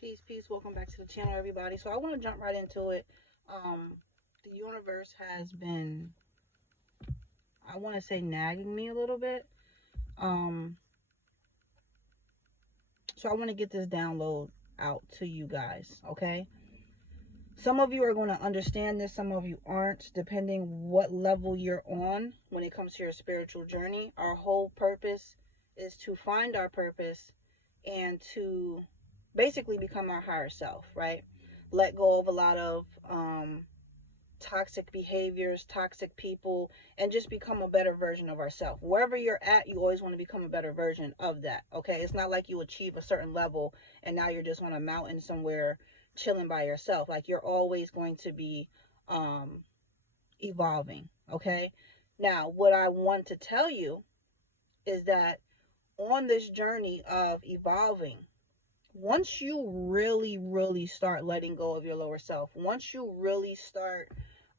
Peace. Welcome back to the channel, everybody. So I want to jump right into it. The universe has been, I want to say, nagging me a little bit. Um, so I want to get this download out to you guys, okay? Some of you are going to understand this, some of you aren't, depending what level you're on when it comes to your spiritual journey. Our whole purpose is to find our purpose and to basically become our higher self, right? Let go of a lot of toxic behaviors, toxic people, and just become a better version of ourselves. Wherever you're at, you always want to become a better version of that, okay? It's not like you achieve a certain level and now you're just on a mountain somewhere chilling by yourself. Like, you're always going to be um, evolving, okay? Now, what I want to tell you is that on this journey of evolving, once you really start letting go of your lower self, once you really start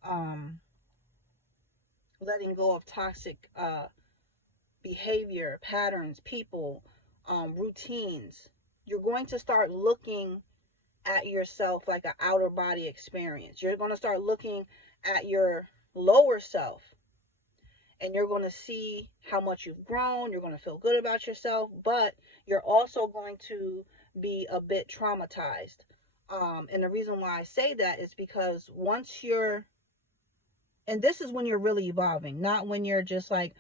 um, letting go of toxic behavior, patterns, people, routines, you're going to start looking at yourself like an outer body experience. You're going to start looking at your lower self and you're going to see how much you've grown. You're going to feel good about yourself, but you're also going to be a bit traumatized. And the reason why I say that is because once you're, and this is when you're really evolving, not when you're just like,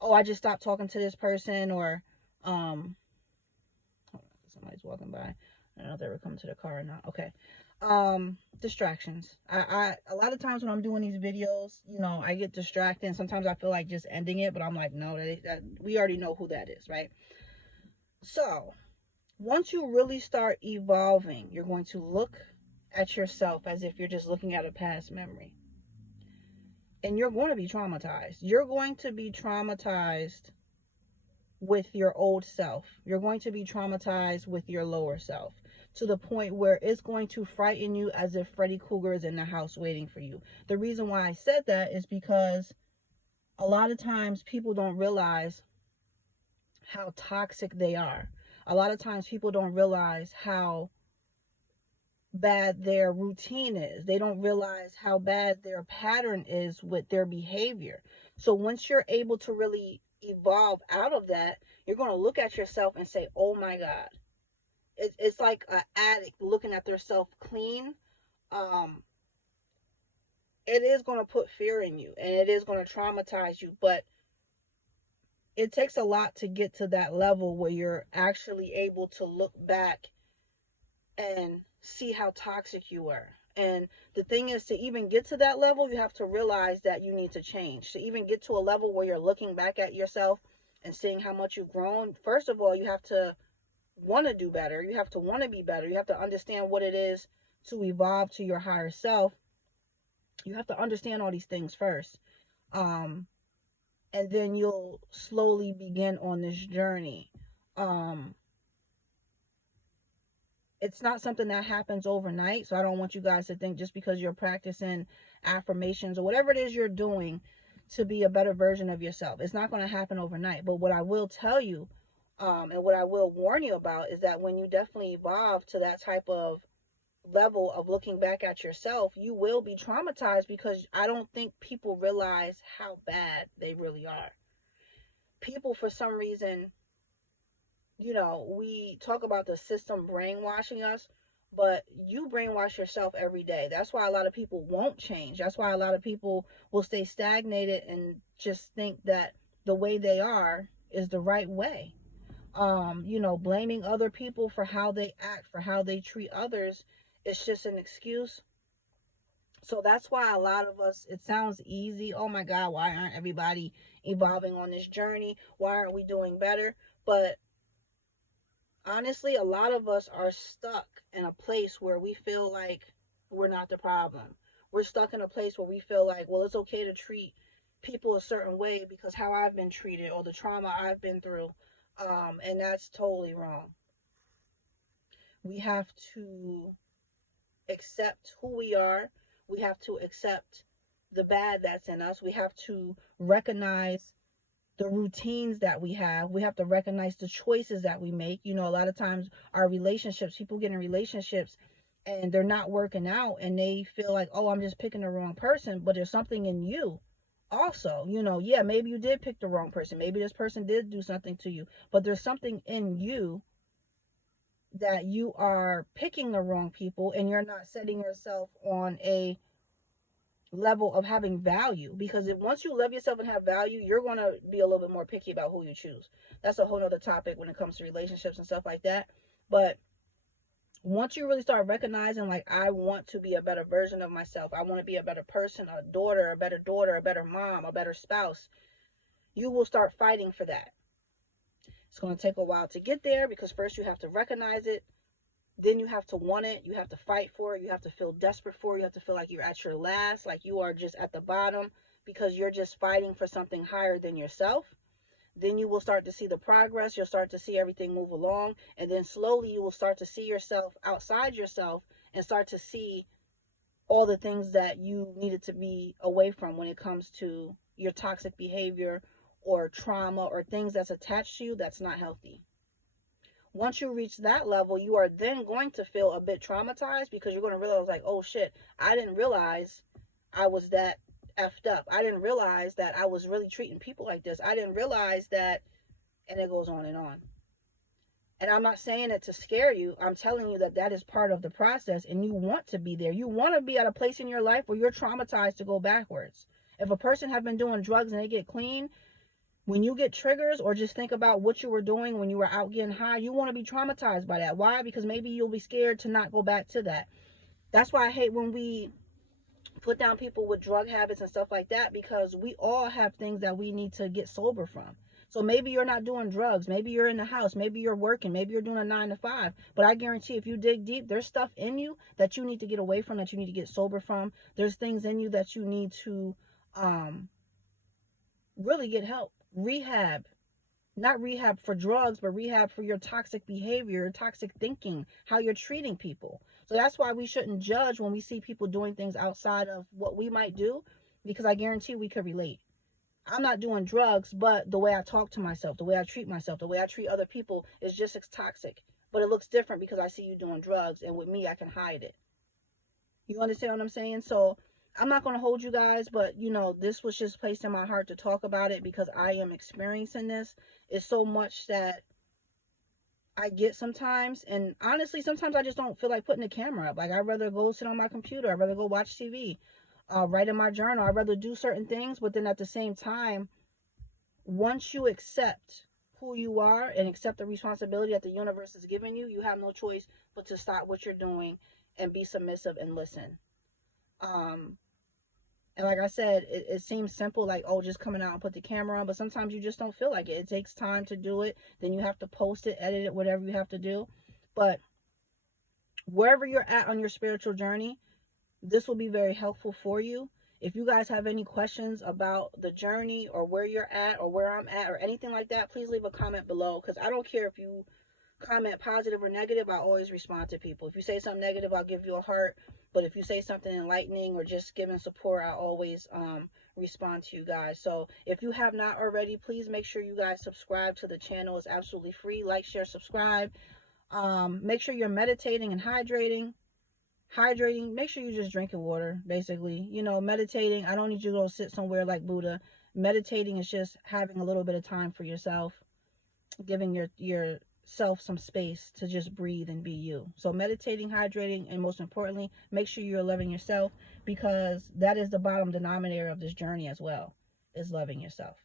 oh, I just stopped talking to this person, or um, somebody's walking by. I don't know if they ever come to the car or not. Okay. Distractions. I a lot of times when I'm doing these videos, I get distracted, and sometimes I feel like just ending it, but I'm like, no, that we already know who that is, right? So once you really start evolving, you're going to look at yourself as if you're just looking at a past memory. And you're going to be traumatized. You're going to be traumatized with your old self. You're going to be traumatized with your lower self to the point where it's going to frighten you as if Freddy Krueger is in the house waiting for you. The reason why I said that is because a lot of times people don't realize how toxic they are. A lot of times people don't realize how bad their routine is. They don't realize how bad their pattern is with their behavior. So once you're able to really evolve out of that, you're going to look at yourself and say, oh my God. It's like an addict looking at their self clean. Um, it is going to put fear in you and it is going to traumatize you, but it takes a lot to get to that level where you're actually able to look back and see how toxic you were. And the thing is, to even get to that level, you have to realize that you need to change. To even get to a level where you're looking back at yourself and seeing how much you've grown, first of all, you have to want to do better. You have to want to be better. You have to understand what it is to evolve to your higher self. You have to understand all these things first. Um, and then you'll slowly begin on this journey. Um, it's not something that happens overnight. So I don't want you guys to think just because you're practicing affirmations or whatever it is you're doing to be a better version of yourself, it's not going to happen overnight. But what I will tell you, and what I will warn you about, is that when you definitely evolve to that type of level of looking back at yourself, you will be traumatized, because I don't think people realize how bad they really are. People, for some reason, we talk about the system brainwashing us, but you brainwash yourself every day. That's why a lot of people won't change. That's why a lot of people will stay stagnated and just think that the way they are is the right way. Blaming other people for how they act, for how they treat others, it's just an excuse. So that's why a lot of us, it sounds easy. Oh my God, why aren't everybody evolving on this journey? Why aren't we doing better? But honestly, a lot of us are stuck in a place where we feel like we're not the problem. We're stuck in a place where we feel like, well, it's okay to treat people a certain way because how I've been treated or the trauma I've been through. And that's totally wrong. We have to accept who we are. We have to accept the bad that's in us. We have to recognize the routines that we have. We have to recognize the choices that we make. You know, a lot of times our relationships, people get in relationships and they're not working out and they feel like, oh, I'm just picking the wrong person. But there's something in you also. You know, yeah, maybe you did pick the wrong person. Maybe this person did do something to you. But there's something in you that you are picking the wrong people and you're not setting yourself on a level of having value, because if once you love yourself and have value, you're going to be a little bit more picky about who you choose. That's a whole nother topic when it comes to relationships and stuff like that. But once you really start recognizing, like, I want to be a better version of myself, I want to be a better person, a daughter, a better mom, a better spouse, you will start fighting for that. It's going to take a while to get there, because first you have to recognize it, then you have to want it, you have to fight for it, you have to feel desperate for it, you have to feel like you're at your last, like you are just at the bottom, because you're just fighting for something higher than yourself. Then you will start to see the progress, you'll start to see everything move along, and then slowly you will start to see yourself outside yourself and start to see all the things that you needed to be away from when it comes to your toxic behavior or trauma or things that's attached to you that's not healthy. Once you reach that level, you are then going to feel a bit traumatized, because you're going to realize, like, oh shit, I didn't realize I was that effed up. I didn't realize that I was really treating people like this. I didn't realize that, and it goes on and on. And I'm not saying it to scare you. I'm telling you that that is part of the process, and you want to be there. You want to be at a place in your life where you're traumatized to go backwards. If a person have been doing drugs and they get clean, when you get triggers or just think about what you were doing when you were out getting high, you want to be traumatized by that. Why? Because maybe you'll be scared to not go back to that. That's why I hate when we put down people with drug habits and stuff like that, because we all have things that we need to get sober from. So maybe you're not doing drugs, maybe you're in the house, maybe you're working, maybe you're doing a 9 to 5, but I guarantee if you dig deep, there's stuff in you that you need to get away from, that you need to get sober from. There's things in you that you need to um really get help, rehab, not rehab for drugs, but rehab for your toxic behavior, toxic thinking, how you're treating people. So that's why we shouldn't judge when we see people doing things outside of what we might do, because I guarantee we could relate. I'm not doing drugs, but the way I talk to myself, the way I treat myself, the way I treat other people is just as toxic. But it looks different because I see you doing drugs, and with me, I can hide it. You understand what I'm saying? So I'm not going to hold you guys, but you know, this was just placed in my heart to talk about it because I am experiencing this. It's so much that I get sometimes, and honestly, sometimes I just don't feel like putting the camera up. Like, I'd rather go sit on my computer, I'd rather go watch TV, write in my journal, I'd rather do certain things. But then at the same time, once you accept who you are and accept the responsibility that the universe has given you, you have no choice but to stop what you're doing and be submissive and listen. Um, and like I said, it seems simple, like, oh, just coming out and put the camera on, but sometimes you just don't feel like it. It takes time to do it. Then you have to post it, edit it, whatever you have to do. But wherever you're at on your spiritual journey, this will be very helpful for you. If you guys have any questions about the journey or where you're at or where I'm at or anything like that, please leave a comment below, because I don't care if you comment positive or negative. I always respond to people. If you say something negative, I'll give you a heart, but if you say something enlightening or just giving support, I always respond to you guys. So if you have not already, please make sure you guys subscribe to the channel. It's absolutely free. Like, share, subscribe. Make sure you're meditating and hydrating. Make sure you're just drinking water, basically. You know, meditating, I don't need you to go sit somewhere like Buddha. Meditating is just having a little bit of time for yourself, giving yourself some space to just breathe and be you. So meditating, hydrating, and most importantly, make sure you're loving yourself, because that is the bottom denominator of this journey as well, is loving yourself.